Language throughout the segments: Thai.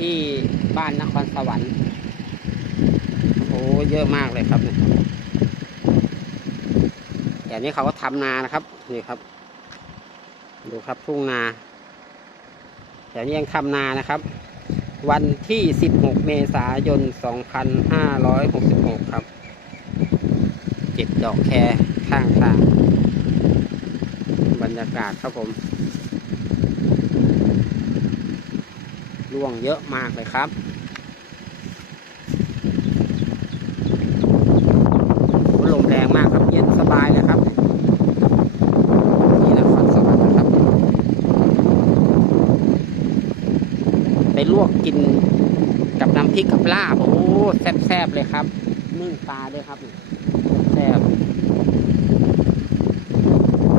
ที่บ้านนครสวรรค์โอ้เยอะมากเลยครับเนี่ยอย่างนี้เขาก็ทำนานะครับนี่ครับ ดูครับทุ่งนาแถวนี้ยังทำนานะครับ วันที่ 16 เมษายน 2566 ครับ เก็บดอกแครข้างทาง บรรยากาศครับผม ร่วงเยอะมากเลยครับลมแรงมากครับเย็นสบายเลยครับนี่นครสวรรค์นะครับ ไปลวกกินกับน้ำพริกกับลาบโอ้แซ่บๆเลยครับนึ่งปลาด้วยครับแ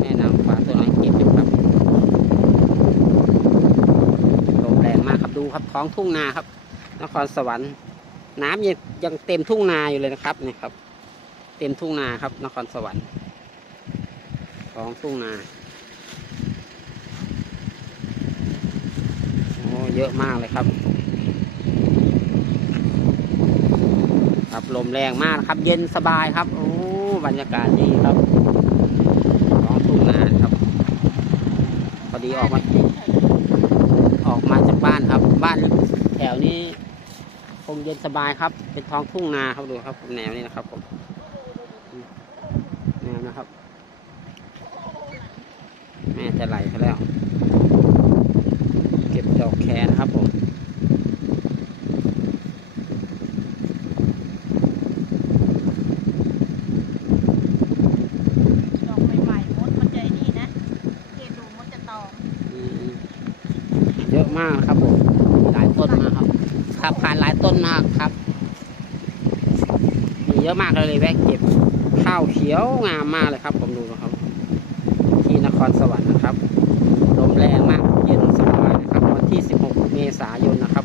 นะนำปลาตัวน้อยเก็บอยู่ครับ ลมแรงมาก ครับดูครับท้องทุ่งนาครับ นครสวรรค์ น้ำยังยังเต็มทุ่งนาอยู่เลยนะครับนี่ครับ เต็มทุ่งนาครับ นครสวรรค์ท้องทุ่งนาโอ้เยอะมากเลยครับ ครับลมแรงมากครับ เย็นสบายครับโอ้บรรยากาศดีครับท้องทุ่งนาครับ พอดีออกมา ออกมาจากบ้านครับ บ้านแถวนี้ คงเย็นสบายครับ เป็นท้องทุ่งนาครับดูครับแนวนี้นะครับผมแนวนะครับ แม่จะไหลไปแล้ว เก็บดอกแคนะครับผมดอกใหม่ๆมดมันใจดีนะเกดูมดจะตอมอืมเยอะมากครับผม หลายต้นมากครับ ขับ ผ่านหลายต้นมากครับมีเยอะมากเลยแวะเก็บข้าวเขียวงามมากเลยครับ ผมดูนะครับ ที่นครสวรรค์นะครับลมแรงมากเย็นสบายนะครับ วันที่ 16 เมษายนนะครับ